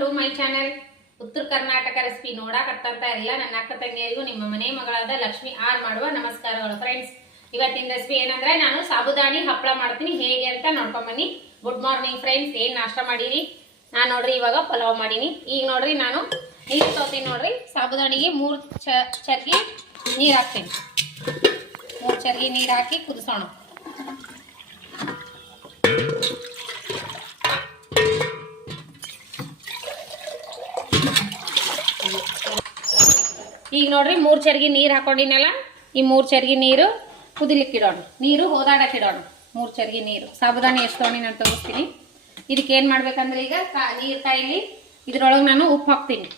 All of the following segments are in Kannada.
ಟು ಮೈ ಚಾನೆಲ್ ಉತ್ತರ ಕರ್ನಾಟಕ ರೆಸಿಪಿ ನೋಡಾಕತ್ತಂತ ಎಲ್ಲ ನನ್ನ ಅಕ್ಕ ತಂಗಿಯರಿಗೂ ನಿಮ್ಮ ಮನೆ ಮಗಳಾದ ಲಕ್ಷ್ಮಿ ಆರ್ ಮಾಡುವ ನಮಸ್ಕಾರಗಳು ಫ್ರೆಂಡ್ಸ್. ಇವತ್ತಿನ ರೆಸಿಪಿ ಏನಂದ್ರೆ ನಾನು ಸಾಬುದಾನಿ ಹಪ್ಪಳ ಮಾಡ್ತೀನಿ ಹೇಗೆ ಅಂತ ನೋಡ್ಕೊಂಡ್ ಬನ್ನಿ. ಗುಡ್ ಮಾರ್ನಿಂಗ್ ಫ್ರೆಂಡ್ಸ್, ಏನ್ ನಾಷ್ಟ ಮಾಡಿರಿ? ನಾನು ನೋಡ್ರಿ ಇವಾಗ ಪಲಾವ್ ಮಾಡೀನಿ. ಈಗ ನೋಡ್ರಿ ನಾನು ನೀರು ತಗೋತೀನಿ. ನೋಡ್ರಿ ಸಾಬುದಾನಿಗೆ 3 ಚರ್ಗಿ ನೀರು ಹಾಕ್ತೀನಿ. 3 ಚರ್ಗಿ ನೀರು ಹಾಕಿ ಕುದಿಸೋಣ. ಈಗ ನೋಡ್ರಿ 3 ಚರ್ಗಿ ನೀರು ಹಾಕೊಂಡಿನಲ್ಲ, ಈ 3 ಚರ್ಗಿ ನೀರು ಕುದಿಲಿಕ್ಕೆ ಇಡೋಣ. ನೀರು ಹೋದಾಡಕ್ಕೆ ಇಡೋಣ. 3 ಚರ್ಗಿ ನೀರು ಸಾಬುದಾನಿ ಎಷ್ಟು ತೊಗೊಂಡು ನಾನು ತೋರಿಸ್ತೀನಿ. ಇದಕ್ಕೆ ಏನು ಮಾಡ್ಬೇಕಂದ್ರೆ ಈಗ ನೀರು ಕಾಯಿಲಿ ಇದ್ರೊಳಗೆ ನಾನು ಉಪ್ಪು ಹಾಕ್ತೀನಿ.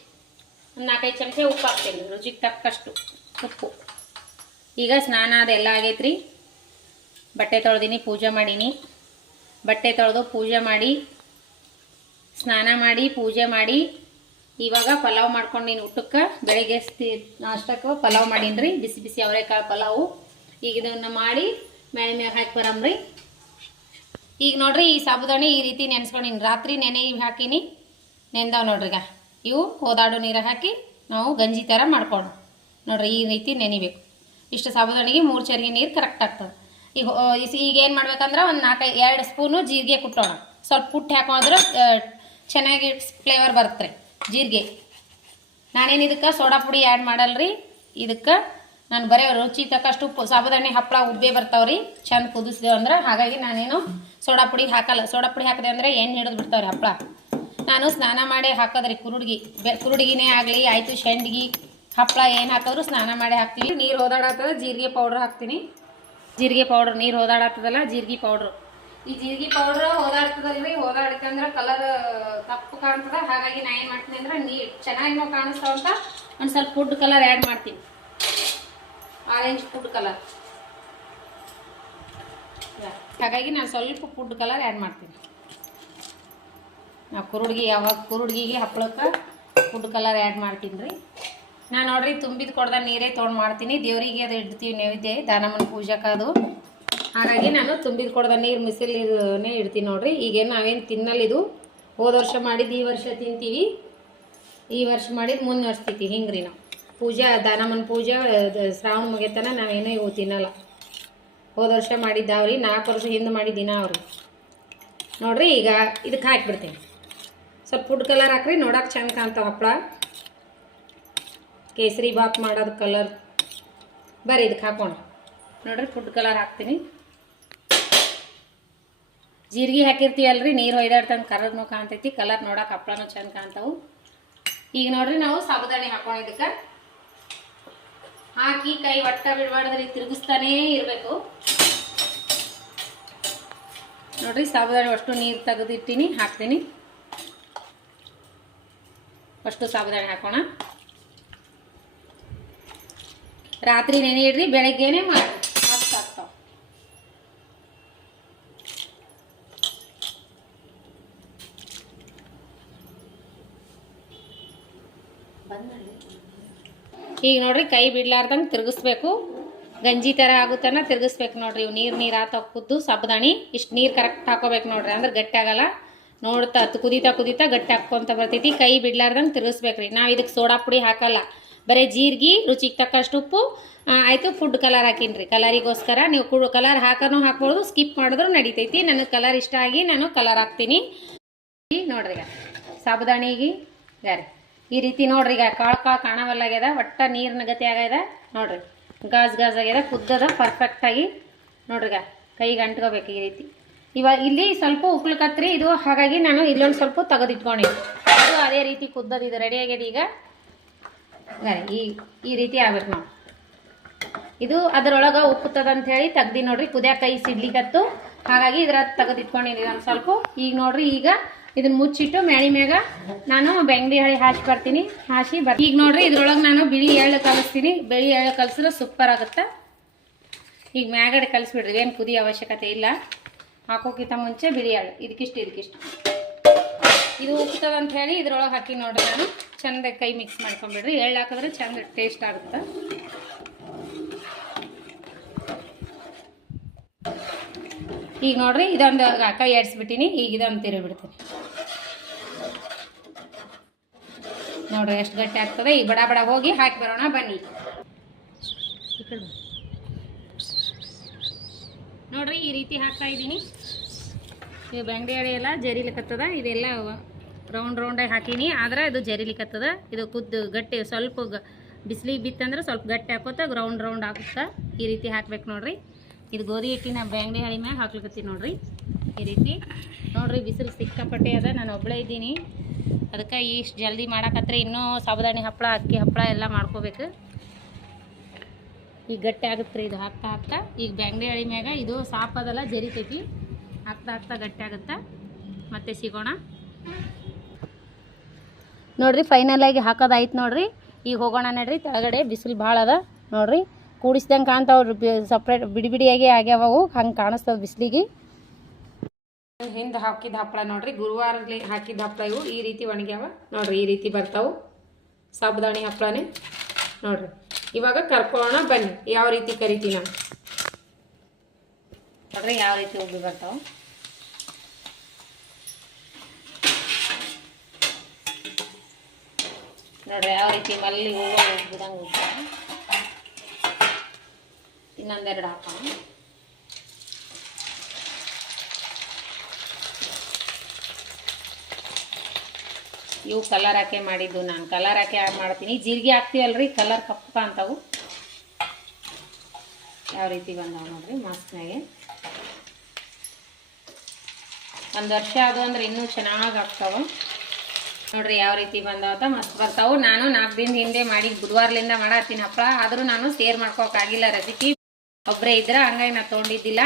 ಒಂದು 4-5 ಚಮಚ ಉಪ್ಪು ಹಾಕ್ತೀನಿ, ರುಚಿಗೆ ತಕ್ಕಷ್ಟು ಉಪ್ಪು. ಈಗ ಸ್ನಾನ ಅದೆಲ್ಲ ಆಗೈತ್ರಿ. ಬಟ್ಟೆ ತೊಳೆದೀನಿ, ಪೂಜೆ ಮಾಡೀನಿ. ಬಟ್ಟೆ ತೊಳೆದು ಪೂಜೆ ಮಾಡಿ, ಸ್ನಾನ ಮಾಡಿ, ಪೂಜೆ ಮಾಡಿ ಇವಾಗ ಪಲಾವ್ ಮಾಡ್ಕೊಂಡಿನಿ ಊಟಕ್ಕೆ. ಬೆಳಿಗ್ಗೆ ನಾಷ್ಟಕ್ಕೆ ಪಲಾವ್ ಮಾಡೀನಿ, ಬಿಸಿ ಬಿಸಿ ಅವರೆಕಾಳು ಪಲಾವು. ಈಗ ಇದನ್ನು ಮಾಡಿ ಮೇಲೆ ಮ್ಯಾಗ ಹಾಕಿ ಬರಮ್ರಿ. ಈಗ ನೋಡ್ರಿ ಈ ಸಾಬುದಾನಿ ಈ ರೀತಿ ನೆನೆಸ್ಕೊಂಡಿನಿ. ರಾತ್ರಿ ನೆನೆ ಹಾಕೀನಿ, ನೆಂದಾವ್ ನೋಡ್ರಿ. ಈಗ ಇವು ಹೋದಾಡು ನೀರು ಹಾಕಿ ನಾವು ಗಂಜಿ ಥರ ಮಾಡ್ಕೊಂಡು ನೋಡ್ರಿ ಈ ರೀತಿ ನೆನಿಬೇಕು. ಇಷ್ಟು ಸಾಬುದಾನಿಗೆ 3 ಚರ್ಗಿ ನೀರು ಕರೆಕ್ಟ್ ಆಗ್ತದೆ. ಈಗ ಏನು ಮಾಡ್ಬೇಕಂದ್ರೆ ಒಂದು 2 ಸ್ಪೂನು ಜೀರಿಗೆ ಕುಟ್ಟೋಣ. ಸ್ವಲ್ಪ ಕುಟ್ಟಿ ಹಾಕೊಂಡ್ರೆ ಚೆನ್ನಾಗಿ ಫ್ಲೇವರ್ ಬರುತ್ತೆ ಜೀರಿಗೆ. ನಾನೇನು ಇದಕ್ಕೆ ಸೋಡಾ ಪುಡಿ ಆ್ಯಡ್ ಮಾಡಲ್ರಿ. ಇದಕ್ಕೆ ನಾನು ಬರೀ ರುಚಿ ತಕ್ಕಷ್ಟು ಉಪ್ಪು. ಸಾಬುದಾನಿ ಹಪ್ಪಳ ಉಬ್ಬೆ ಬರ್ತಾವ್ರಿ ಚಂದ ಕುದಿಸಿದೆವು ಅಂದ್ರೆ. ಹಾಗಾಗಿ ನಾನೇನು ಸೋಡಾ ಪುಡಿ ಹಾಕಲ್ಲ. ಸೋಡಾ ಪುಡಿ ಹಾಕಿದೆ ಅಂದರೆ ಎಣ್ಣೆ ಹಿಡಿದು ಬಿಡ್ತಾವ್ರಿ ಹಪ್ಪಳ. ನಾನು ಸ್ನಾನ ಮಾಡಿ ಹಾಕೋದ್ರಿ ಕುರುಡ್ಗಿನೇ ಆಗಲಿ ಆಯಿತು, ಶೆಂಡ್ಗಿ ಹಪ್ಪಳ ಏನು ಹಾಕಿದ್ರು ಸ್ನಾನ ಮಾಡಿ ಹಾಕ್ತೀವಿ. ನೀರು ಹೋದಾಡತ್ತದ ಜೀರಿಗೆ ಪೌಡ್ರ್ ಹಾಕ್ತೀನಿ. ಜೀರಿಗೆ ಪೌಡ್ರ್ ನೀರು ಹೋದಾಡತ್ತದಲ್ಲ, ಜೀರಿಗೆ ಪೌಡ್ರು. ಈ ಜೀರಿಗೆ ಪೌಡ್ರ್ ಹೋದಾಡ್ತದಲ್ರಿ. ಹೋದಾಡ್ಕಂದ್ರೆ ಕಲರ್ ಕಪ್ಪು ಕಾಣ್ತದ. ಹಾಗಾಗಿ ನಾ ಏನು ಮಾಡ್ತೀನಿ ಅಂದ್ರೆ ಚೆನ್ನಾಗಿ ನಾವು ಕಾಣಿಸ್ತಾವ ಅಂತ ಒಂದು ಸ್ವಲ್ಪ ಫುಡ್ ಕಲರ್ ಆ್ಯಡ್ ಮಾಡ್ತೀನಿ. Orange food colour. ಹಾಗಾಗಿ ನಾನು ಸ್ವಲ್ಪ ಫುಡ್ ಕಲರ್ ಆ್ಯಡ್ ಮಾಡ್ತೀನಿ. ನಾವು ಕುರುಡ್ಗಿಗೆ ಹಪ್ಪಳಕ್ಕೆ ಫುಡ್ ಕಲರ್ ಆ್ಯಡ್ ಮಾಡ್ತೀನಿ ರೀ. ನಾನು ನೋಡ್ರಿ ತುಂಬಿದ ಕೊಡ್ದ ನೀರೇ ತೊಗೊಂಡು ಮಾಡ್ತೀನಿ. ದೇವರಿಗೆ ಅದು ಇಡ್ತೀವಿ ನೈವೇದ್ಯ, ದಾನಮ್ಮನ ಪೂಜಕ್ಕೆ ಅದು. ಹಾಗಾಗಿ ನಾನು ತುಂಬಿದ ಕೊಡ್ದ ನೀರು ಮಿಸಿಲ್ ನೀರನ್ನೇ ಇಡ್ತೀನಿ ನೋಡ್ರಿ. ಈಗೇನು ನಾವೇನು ತಿನ್ನಲ್ಲಿದು. ಹೋದ ವರ್ಷ ಮಾಡಿದ್ದು ಈ ವರ್ಷ ತಿಂತೀವಿ, ಈ ವರ್ಷ ಮಾಡಿದ್ದು ಮುಂದೆ ವರ್ಷ ತಿಂತೀವಿ. ಹಿಂಗೆ ರೀ ನಾವು ಪೂಜೆ, ದಾನಮ್ಮನ ಪೂಜೆ ಶ್ರಾವಣ ಮುಗಿತನ ನಾವೇನೋ ಇವು ತಿನ್ನಲ್ಲ. ಹೋದ ವರ್ಷ ಮಾಡಿದ್ದಾವ್ರಿ, 4 ವರ್ಷ ಹಿಂದೆ ಮಾಡಿದ್ದಿನ ಅವ್ರಿ ನೋಡ್ರಿ. ಈಗ ಇದಕ್ಕೆ ಹಾಕಿಬಿಡ್ತೀನಿ. ಸ್ವಲ್ಪ ಫುಡ್ ಕಲರ್ ಹಾಕ್ರಿ, ನೋಡೋಕೆ ಚಂದ ಕಾಣ್ತಾವ ಹಪ್ಪಳ. ಕೇಸರಿ ಬಾತ್ ಮಾಡೋದು ಕಲರ್ ಬರ್ರಿ. ಇದಕ್ಕೆ ಹಾಕೋಣ ನೋಡ್ರಿ. ಫುಡ್ ಕಲರ್ ಹಾಕ್ತೀನಿ. ಜೀರಿಗೆ ಹಾಕಿರ್ತೀವಲ್ರಿ, ನೀರು ಹೊಯ್ದಾಡ್ತಂದು ಕಲರ್ನೂ ಕಾಣ್ತೈತಿ. ಕಲರ್ ನೋಡೋಕೆ ಹಪ್ಪಳನೂ ಚಂದ ಕಾಣ್ತಾವು. ಈಗ ನೋಡ್ರಿ ನಾವು ಸಾಬುದಾನಿ ಹಾಕೋಣ. ಇದಕ್ಕೆ ಹಾಕಿ ಕೈ ಒಟ್ಟ ಬಿಡಬಾರ್ದ್ರಿ, ತಿರುಗಿಸ್ತಾನೇ ಇರಬೇಕು ನೋಡ್ರಿ. ಸಾಬುದಾನಿ ಅಷ್ಟು ನೀರು ತೆಗೆದಿಟ್ಟಿನಿ, ಹಾಕ್ತೀನಿ. ಅಷ್ಟು ಸಾಬುದಾನಿ ಹಾಕೋಣ. ರಾತ್ರಿ ನೆನೆ ಇಡ್ರಿ, ಬೆಳಗ್ಗೆನೆ ಮಾಡಿ ಮಸ್ತ್ ಆಗ್ತಾವ. ಈಗ ನೋಡ್ರಿ ಕೈ ಬಿಡ್ಲಾರ್ದಂಗೆ ತಿರುಗಿಸ್ಬೇಕು. ಗಂಜಿ ಥರ ಆಗುತ್ತಾನ ತಿರುಗಿಸ್ಬೇಕು ನೋಡ್ರಿ. ಇವು ನೀರು ಆತಾವ ಕುದ್ದು ಸಾಬುದಾನಿ. ಇಷ್ಟು ನೀರು ಕರೆಕ್ಟ್ ಹಾಕೋಬೇಕು ನೋಡ್ರಿ, ಅಂದ್ರೆ ಗಟ್ಟಿ ಆಗಲ್ಲ. ನೋಡ್ತಾ ಕುದೀತಾ ಗಟ್ಟಿ ಹಾಕ್ಕೊಂತ ಬರ್ತೈತಿ. ಕೈ ಬಿಡ್ಲಾರ್ದಂಗೆ ತಿರುಗಿಸ್ಬೇಕ್ರಿ. ನಾವು ಇದಕ್ಕೆ ಸೋಡಾ ಪುಡಿ ಹಾಕಲ್ಲ, ಬರೀ ಜೀರಿಗೆ, ರುಚಿಗೆ ತಕ್ಕಷ್ಟು ಉಪ್ಪು ಆಯಿತು. ಫುಡ್ ಕಲರ್ ಹಾಕೀನಿ ಕಲರಿಗೋಸ್ಕರ. ನೀವು ಕಲರ್ ಹಾಕ್ಬೋದು, ಸ್ಕಿಪ್ ಮಾಡಿದ್ರು ನಡಿತೈತಿ. ನನಗೆ ಕಲರ್ ಇಷ್ಟ ಆಗಿ ನಾನು ಕಲರ್ ಹಾಕ್ತೀನಿ ನೋಡ್ರಿ. ಈಗ ಸಾಬುದಾನಿಗೆ ಯಾರಿ ಈ ರೀತಿ ನೋಡ್ರಿ. ಈಗ ಕಾಳು ಕಾಣವಲ್ಲಾಗ್ಯದ, ಒಟ್ಟ ನೀರಿನ ಗತಿ ಆಗ್ಯದ ನೋಡ್ರಿ. ಗಾಜ್ ಆಗ್ಯದ, ಕುದ್ದದ ಪರ್ಫೆಕ್ಟಾಗಿ ನೋಡ್ರಿ. ಈಗ ಕೈಗೆ ಅಂಟ್ಕೋಬೇಕು ಈ ರೀತಿ. ಇವಾಗ ಇಲ್ಲಿ ಸ್ವಲ್ಪ ಉಪ್ಲಕತ್ರಿ ಇದು, ಹಾಗಾಗಿ ನಾನು ಇಲ್ಲೊಂದು ಸ್ವಲ್ಪ ತೆಗೆದಿಟ್ಕೊಂಡಿದ್ದೆ. ಅದು ಅದೇ ರೀತಿ ಕುದ್ದದ, ಇದು ರೆಡಿ ಆಗ್ಯದ. ಈಗ ಈ ರೀತಿ ಆಗ್ಬೇಕು ನಾವು. ಇದು ಅದರೊಳಗೆ ಉಪ್ಪುತ್ತದ ಅಂತ ಹೇಳಿ ತೆಗ್ದು ನೋಡ್ರಿ. ಕುದಿಯಾಕ ಕೈ ಸಿಡ್ಲಿಕತ್ತು, ಹಾಗಾಗಿ ಇದ್ರ ತೆಗೆದಿಟ್ಕೊಂಡಿದ್ದೀನಿ ಒಂದು ಸ್ವಲ್ಪ. ಈಗ ನೋಡ್ರಿ, ಈಗ ಇದನ್ನ ಮುಚ್ಚಿಟ್ಟು ಮ್ಯಾಳಿ ಮ್ಯಾಗ ನಾನು ಬೆಂಗ್ಳಿ ಹಳಿ ಹಾಕಿ ಬರ್ತೀನಿ. ಈಗ ನೋಡ್ರಿ ಇದ್ರೊಳಗೆ ನಾನು ಬಿಳಿ ಎಳ್ಳು ಕಲಿಸ್ತೀನಿ. ಬಿಳಿ ಎಳ್ಳು ಕಲಿಸಿದ್ರೆ ಸೂಪರ್ ಆಗುತ್ತೆ. ಈಗ ಮ್ಯಾಗಡೆ ಕಲಿಸ್ಬಿಡ್ರಿ, ಏನು ಕುದಿ ಅವಶ್ಯಕತೆ ಇಲ್ಲ. ಹಾಕೋಕ್ಕಿಂತ ಮುಂಚೆ ಬಿಳಿ ಎಳ್ಳು ಇದಕ್ಕಿಷ್ಟು ಇದು ಉಪ್ತದ ಅಂತ ಹೇಳಿ ಇದ್ರೊಳಗೆ ಹಾಕಿ ನೋಡ್ರಿ. ನಾನು ಚಂದ ಕೈ ಮಿಕ್ಸ್ ಮಾಡ್ಕೊಂಬಿಡ್ರಿ. ಎಳ್ಳು ಹಾಕಿದ್ರೆ ಚಂದ ಟೇಸ್ಟ್ ಆಗುತ್ತೆ. ಈಗ ನೋಡ್ರಿ ಇದೊಂದು ಕೈ ಆಡಿಸ್ಬಿಟ್ಟಿನಿ. ಈಗ ಇದೊಂದು ತಿರುಗಿ ಬಿಡ್ತೀನಿ. ನೋಡ್ರಿ ಎಷ್ಟು ಗಟ್ಟಿ ಆಗ್ತದೆ. ಈ ಬಡ ಬಡ ಹೋಗಿ ಹಾಕಿ ಬರೋಣ ಬನ್ನಿ. ನೋಡ್ರಿ ಈ ರೀತಿ ಹಾಕ್ತಾ ಇದ್ದೀನಿ. ಇದು ಬೆಂಗಡಿ ಅಡಿ ಎಲ್ಲ ಜರಿಲಿಕ್ಕತ್ತದ. ಇದೆಲ್ಲ ರೌಂಡಾಗಿ ಹಾಕೀನಿ, ಆದ್ರೆ ಇದು ಜರಿಲಿಕ್ಕತ್ತದ. ಇದು ಗಟ್ಟಿ ಸ್ವಲ್ಪ ಬಿಸಿಲಿಗೆ ಬಿತ್ತಂದ್ರೆ ಸ್ವಲ್ಪ ಗಟ್ಟಿ ಹಾಕೋತ ರೌಂಡ್ ಆಗುತ್ತಾ. ಈ ರೀತಿ ಹಾಕ್ಬೇಕು ನೋಡ್ರಿ. ಇದು ಗೋಧಿ ಹಿಟ್ಟಿನ ಬೆಂಗಡಿ ಹಳಿ ಮ್ಯಾಗ ಹಾಕ್ಲಿಕ್ಕತ್ತೀನಿ ನೋಡ್ರಿ. ಈ ರೀತಿ ನೋಡ್ರಿ ಬಿಸಿಲು ಸಿಕ್ಕಾಪಟ್ಟೆ ಅದ. ನಾನು ಒಬ್ಬಳೇ ಇದ್ದೀನಿ, ಅದಕ್ಕೆ ಇಷ್ಟು ಜಲ್ದಿ ಮಾಡಾಕತ್ರೆ ಇನ್ನೂ ಸಾಬುದಾಣಿ ಹಪ್ಪಳ ಅಕ್ಕಿ ಹಪ್ಪಳ ಎಲ್ಲ ಮಾಡ್ಕೋಬೇಕು. ಈಗ ಗಟ್ಟಿ ಆಗುತ್ತೆ ಇದು ಹಾಕ್ತಾ ಈಗ ಬೆಂಗಡಿ ಹಳಿ ಮ್ಯಾಗ ಇದು ಸಾಪದಲ್ಲ ಜರಿತೈತಿ. ಹಾಕ್ತಾ ಗಟ್ಟಿ ಆಗುತ್ತಾ. ಮತ್ತೆ ಸಿಗೋಣ ನೋಡ್ರಿ. ಫೈನಲ್ ಆಗಿ ಹಾಕೋದಾಯ್ತು ನೋಡ್ರಿ. ಈಗ ಹೋಗೋಣ ನಡ್ರಿ. ಕೆಳಗಡೆ ಬಿಸಿಲು ಭಾಳ ಅದ ನೋಡ್ರಿ. ಕೂಡಿಸ್ದಂಗೆ ಕಾಣ್ತಾವ್ರಿ, ಸಪ್ರೇಟ್ ಬಿಡಿಯಾಗಿ ಆಗ್ಯಾವವು, ಹಂಗೆ ಕಾಣಿಸ್ತವೆ ಬಿಸಿಲಿಗೆ. ಹಿಂದೆ ಹಾಕಿದ ಹಪ್ಪಳ ನೋಡ್ರಿ, ಗುರುವಾರದಲ್ಲಿ ಹಾಕಿದ ಹಪ್ಪಳ ಇವು ಈ ರೀತಿ ಒಣಗ್ಯಾವ ನೋಡ್ರಿ. ಈ ರೀತಿ ಬರ್ತಾವು ಸಾಬುದಾಣಿ ಹಪ್ಪಳನೇ ನೋಡ್ರಿ. ಇವಾಗ ಕರ್ಕೊಳ್ಳೋಣ ಬನ್ನಿ, ಯಾವ ರೀತಿ ಕರಿತೀನಿ ನಾನು ನೋಡ್ರಿ. ಯಾವ ರೀತಿ ಉಬ್ಬಿ ಬರ್ತಾವ ನೋಡ್ರಿ. ಯಾವ ರೀತಿ ಮಲ್ಲಿ ಹೂವು ಉಬ್ಬಿದಂಗೆ ಉಬ್ಬ. ಇನ್ನೊಂದೆರಡು ಹಾಕೋಣ. ಇವು ಕಲರ್ ಹಾಕಿ ಮಾಡಿದ್ದು ನಾನು. ಕಲರ್ ಹಾಕಿ ಮಾಡ್ತೀನಿ. ಜೀರಿಗೆ ಹಾಕ್ತೀವಲ್ರಿ, ಕಲರ್ ಕಪ್ಪ ಅಂತಾವು. ಯಾವ ರೀತಿ ಬಂದಾವ ನೋಡ್ರಿ ಮಸ್ತ್ನಾಗೆ. ಒಂದು ವರ್ಷ ಅದು ಅಂದ್ರೆ ಇನ್ನೂ ಚೆನ್ನಾಗಿ ಆಗ್ತಾವ ನೋಡ್ರಿ. ಯಾವ ರೀತಿ ಬಂದಾವ ಮಸ್ತ್ ಬರ್ತಾವು. ನಾನು 4 ದಿನದ ಹಿಂದೆ ಮಾಡಿ ಬುಧವಾರಲಿಂದ ಮಾಡತ್ತೀನಿ ಹಪ್ಪಳ. ಆದರೂ ನಾನು ಶೇರ್ ಮಾಡ್ಕೋಕ್ಕಾಗಿಲ್ಲ ರೆಸಿಪಿ, ಒಬ್ಬರೇ ಇದ್ರೆ ಹಂಗಾಗಿ ನಾನು ತೊಗೊಂಡಿದ್ದಿಲ್ಲ.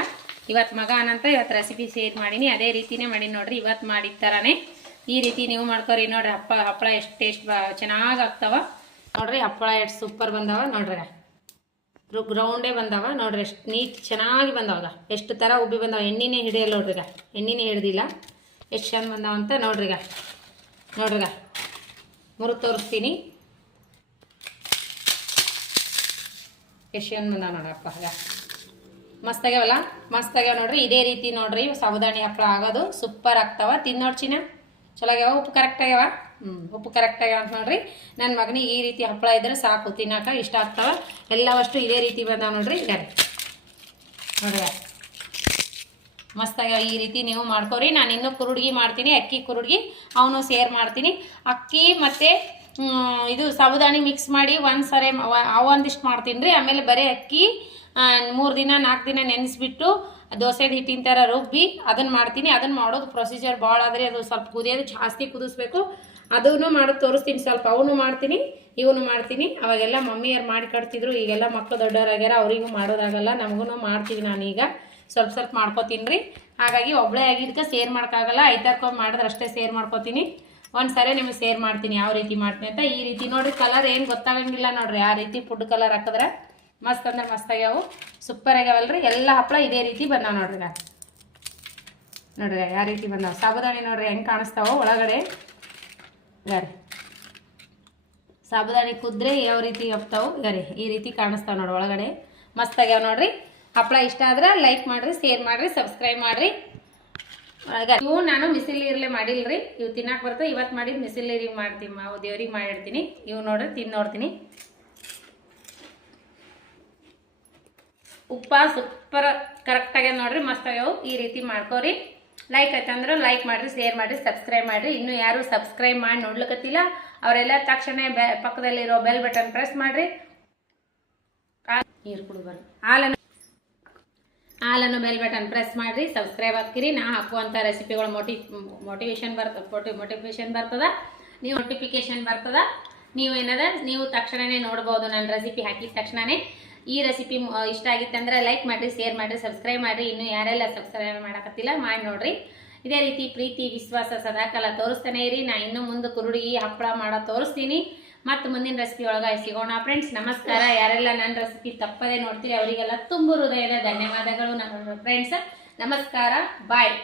ಇವತ್ತು ಮಗ ಅನಂತ ಇವತ್ತು ರೆಸಿಪಿ ಶೇರ್ ಮಾಡೀನಿ. ಅದೇ ರೀತಿನೇ ಮಾಡೀನಿ ನೋಡ್ರಿ. ಇವತ್ತು ಮಾಡಿದ ಥರನೇ ಈ ರೀತಿ ನೀವು ಮಾಡ್ಕೊರಿ ನೋಡ್ರಿ. ಹಪ್ಪಳ ಎಷ್ಟು ಟೇಸ್ಟ್ ಚೆನ್ನಾಗಿ ಆಗ್ತಾವ ನೋಡ್ರಿ. ಹಪ್ಪಳ ಎಷ್ಟು ಸೂಪರ್ ಬಂದಾವ ನೋಡ್ರಿ. ರೌಂಡೇ ಬಂದಾವ ನೋಡ್ರಿ. ಎಷ್ಟು ನೀಟ್ ಚೆನ್ನಾಗಿ ಬಂದಾವಾಗ. ಎಷ್ಟು ಥರ ಉಬ್ಬಿ ಬಂದಾವ. ಎಣ್ಣೆನೇ ಹಿಡಿಯಲ್ಲ ನೋಡ್ರಿಗ. ಎಣ್ಣೆನೇ ಹಿಡ್ದಿಲ್ಲ. ಎಷ್ಟು ಚಂದ ಬಂದಾವ ಅಂತ ನೋಡ್ರಿಗ. ನೋಡ್ರಿಗ ಮುರಿದು ತೋರಿಸ್ತೀನಿ ಎಷ್ಟು ಚಂದ ಬಂದಾವ ನೋಡ್ರಪ್ಪ. ಮಸ್ತ್ ಆಗ್ಯಾವಲ್ಲ, ಮಸ್ತ್ ಆಗ್ಯಾವ ನೋಡ್ರಿ. ಇದೇ ರೀತಿ ನೋಡ್ರಿ ಸಾಬುದಾಣಿ ಹಪ್ಪಳ ಆಗೋದು. ಸೂಪರ್ ಆಗ್ತಾವ. ತಿನ್ನೋಡ್ ಚಿನ್ನ ಚಲೋ ಆಗ್ಯಾವ. ಉಪ್ಪು ಕರೆಕ್ಟ್ ಆಗ್ಯಾವ. ಉಪ್ಪು ಕರೆಕ್ಟ್ ಆಗ್ಯಾವ ಅಂತ ನೋಡ್ರಿ. ನನ್ನ ಮಗನಿಗೆ ಈ ರೀತಿ ಹಪ್ಪಳ ಇದ್ರೆ ಸಾಕು, ತಿನ್ನಕ ಇಷ್ಟ ಆಗ್ತಾವ. ಎಲ್ಲವಷ್ಟು ಇದೇ ರೀತಿ ಬಂದಾವ ನೋಡ್ರಿ. ನೋಡ್ರಿ ಮಸ್ತ್ ಆಗ್ಯಾವ. ಈ ರೀತಿ ನೀವು ಮಾಡ್ಕೊರಿ. ನಾನು ಇನ್ನೂ ಕುರುಡ್ಗಿ ಮಾಡ್ತೀನಿ, ಅಕ್ಕಿ ಕುರುಡ್ಗಿ, ಅವನು ಸೇರ್ ಮಾಡ್ತೀನಿ. ಅಕ್ಕಿ ಮತ್ತು ಇದು ಸಾಬುದಾಣಿ ಮಿಕ್ಸ್ ಮಾಡಿ ಒಂದ್ಸರಿ ಒಂದಿಷ್ಟು ಮಾಡ್ತೀನಿ ರೀ. ಆಮೇಲೆ ಬರೀ ಅಕ್ಕಿ 3 ದಿನ 4 ದಿನ ನೆನೆಸ್ಬಿಟ್ಟು ದೋಸೆ ಹಿಟ್ಟಿನ ಥರ ರುಬ್ಬಿ ಅದನ್ನು ಮಾಡ್ತೀನಿ. ಅದನ್ನು ಮಾಡೋದು ಪ್ರೊಸೀಜರ್ ಭಾಳ ಆದರೆ ಅದು ಸ್ವಲ್ಪ ಕುದಿಯೋದು ಜಾಸ್ತಿ ಕುದಿಸ್ಬೇಕು. ಅದನ್ನು ಮಾಡೋದು ತೋರಿಸ್ತೀನಿ. ಸ್ವಲ್ಪ ಅವನು ಮಾಡ್ತೀನಿ, ಇವನು ಮಾಡ್ತೀನಿ. ಅವಾಗೆಲ್ಲ ಮಮ್ಮಿಯರು ಮಾಡಿ ಕಟ್ತಿದ್ರು. ಈಗೆಲ್ಲ ಮಕ್ಕಳು ದೊಡ್ಡವರಾಗ್ಯಾರ, ಅವರಿಗೂ ಮಾಡೋದಾಗಲ್ಲ. ನಮಗೂ ಮಾಡ್ತೀವಿ. ನಾನೀಗ ಸ್ವಲ್ಪ ಮಾಡ್ಕೊತೀನಿ ರೀ. ಹಾಗಾಗಿ ಒಬ್ಬಳೇ ಆಗಿದ್ದಕ್ಕೆ ಶೇರ್ ಮಾಡೋಕ್ಕಾಗಲ್ಲ. ಐತಾರ್ಕೊಂಡು ಮಾಡಿದ್ರೆ ಅಷ್ಟೇ ಶೇರ್ ಮಾಡ್ಕೊತೀನಿ. ಒಂದ್ಸರಿ ನಿಮಗೆ ಶೇರ್ ಮಾಡ್ತೀನಿ ಯಾವ ರೀತಿ ಮಾಡ್ತೀನಿ ಅಂತ. ಈ ರೀತಿ ನೋಡ್ರಿ ಕಲರ್ ಏನು ಗೊತ್ತಾಗಂಗಿಲ್ಲ ನೋಡ್ರಿ. ಆ ರೀತಿ ಫುಡ್ ಕಲರ್ ಹಾಕಿದ್ರೆ ಮಸ್ತ್ ಅಂದ್ರೆ ಮಸ್ತ್ ಆಗ್ಯಾವು. ಸೂಪರ್ ಆಗ್ಯಾವಲ್ರಿ. ಎಲ್ಲ ಹಪ್ಪಳ ಇದೇ ರೀತಿ ಬಂದಾವ ನೋಡ್ರಿ. ನೋಡ್ರಿ ಯಾವ ರೀತಿ ಬಂದಾವ ಸಾಬುದಾಣಿ ನೋಡ್ರಿ ಹೆಂಗೆ ಕಾಣಿಸ್ತಾವ ಒಳಗಡೆ. ಯಾರಿ ಸಾಬುದಾಣಿ ಕುದ್ರೆ ಯಾವ ರೀತಿ ಹಪ್ತಾವು ಯಾರಿ ಈ ರೀತಿ ಕಾಣಿಸ್ತಾವ ನೋಡ್ರಿ ಒಳಗಡೆ. ಮಸ್ತ್ ಆಗ್ಯಾವ ನೋಡ್ರಿ. ಹಪ್ಪಳ ಇಷ್ಟ ಆದ್ರೆ ಲೈಕ್ ಮಾಡಿರಿ, ಶೇರ್ ಮಾಡಿರಿ, ಸಬ್ಸ್ಕ್ರೈಬ್ ಮಾಡಿರಿ. ಇವು ನಾನು ಮಿಸಿಲ್ ನೀರಲ್ಲೇ ಮಾಡಿಲ್ರಿ. ಇವು ತಿನ್ನಕ್ಕೆ ಬರ್ತದೆ. ಇವತ್ತು ಮಾಡಿದ್ದು ಮಿಸಿಲ್ ನೀರಿಗೆ ಮಾಡ್ತೀನಿ, ದೇವ್ರಿಗೆ ಮಾಡಿಡ್ತೀನಿ. ಇವು ನೋಡ್ರಿ ತಿಂದು ನೋಡ್ತೀನಿ. ಉಪ್ಪ ಸೂಪರ್ ಕರೆಕ್ಟ್ ಆಗ್ಯಾವ ನೋಡ್ರಿ. ಮಸ್ತ್ ಆಗ್ಯಾವು. ಈ ರೀತಿ ಮಾಡ್ಕೋರಿ. ಲೈಕ್ ಆಯ್ತಂದ್ರೆ ಲೈಕ್ ಮಾಡಿರಿ, ಶೇರ್ ಮಾಡಿರಿ, ಸಬ್ಸ್ಕ್ರೈಬ್ ಮಾಡಿರಿ. ಇನ್ನೂ ಯಾರು ಸಬ್ಸ್ಕ್ರೈಬ್ ಮಾಡಿ ನೋಡ್ಲಿಕ್ಕತ್ತಿಲ್ಲ ಅವರೆಲ್ಲ ತಕ್ಷಣ ಪಕ್ಕದಲ್ಲಿರೋ ಬೆಲ್ ಬಟನ್ ಪ್ರೆಸ್ ಮಾಡಿರಿ. ನೀರು ಕುಡಿ ಬರ್ರಿ. ಹಾಲನ್ನು ಬೆಲ್ ಬಟನ್ ಪ್ರೆಸ್ ಮಾಡಿರಿ, ಸಬ್ಸ್ಕ್ರೈಬ್ ಹಾಕಿರಿ. ನಾ ಹಾಕುವಂಥ ರೆಸಿಪಿಗಳು ಮೋಟಿವೇಶನ್ ಬರ್ತದ. ನೀವು ನೋಟಿಫಿಕೇಶನ್ ಬರ್ತದ. ನೀವು ಏನದ ನೀವು ತಕ್ಷಣನೇ ನೋಡ್ಬೋದು. ನನ್ನ ರೆಸಿಪಿ ಹಾಕಿದ ತಕ್ಷಣನೇ. ಈ ರೆಸಿಪಿ ಇಷ್ಟ ಆಗಿತ್ತಂದ್ರೆ ಲೈಕ್ ಮಾಡಿರಿ, ಶೇರ್ ಮಾಡಿರಿ, ಸಬ್ಸ್ಕ್ರೈಬ್ ಮಾಡಿರಿ. ಇನ್ನೂ ಯಾರೆಲ್ಲ ಸಬ್ಸ್ಕ್ರೈಬ್ ಮಾಡಕತ್ತಿಲ್ಲ ಮಾಡಿ ನೋಡ್ರಿ. ಇದೇ ರೀತಿ ಪ್ರೀತಿ ವಿಶ್ವಾಸ ಸದಾಕಾಲ ತೋರಿಸ್ತಾನೆ ಇರಿ. ನಾ ಇನ್ನು ಮುಂದೆ ಕುರುಡಿಗೆ ಹಪ್ಪಳ ಮಾಡೋ ತೋರಿಸ್ತೀನಿ. ಮತ್ತು ಮುಂದಿನ ರೆಸಿಪಿ ಒಳಗೆ ಸಿಗೋಣ ಫ್ರೆಂಡ್ಸ್. ನಮಸ್ಕಾರ. ಯಾರೆಲ್ಲ ನನ್ನ ರೆಸಿಪಿ ತಪ್ಪದೇ ನೋಡ್ತೀರಿ ಅವರಿಗೆಲ್ಲ ತುಂಬ ಹೃದಯದ ಧನ್ಯವಾದಗಳು ನಮ್ಮ ಫ್ರೆಂಡ್ಸ್. ನಮಸ್ಕಾರ. ಬಾಯ್.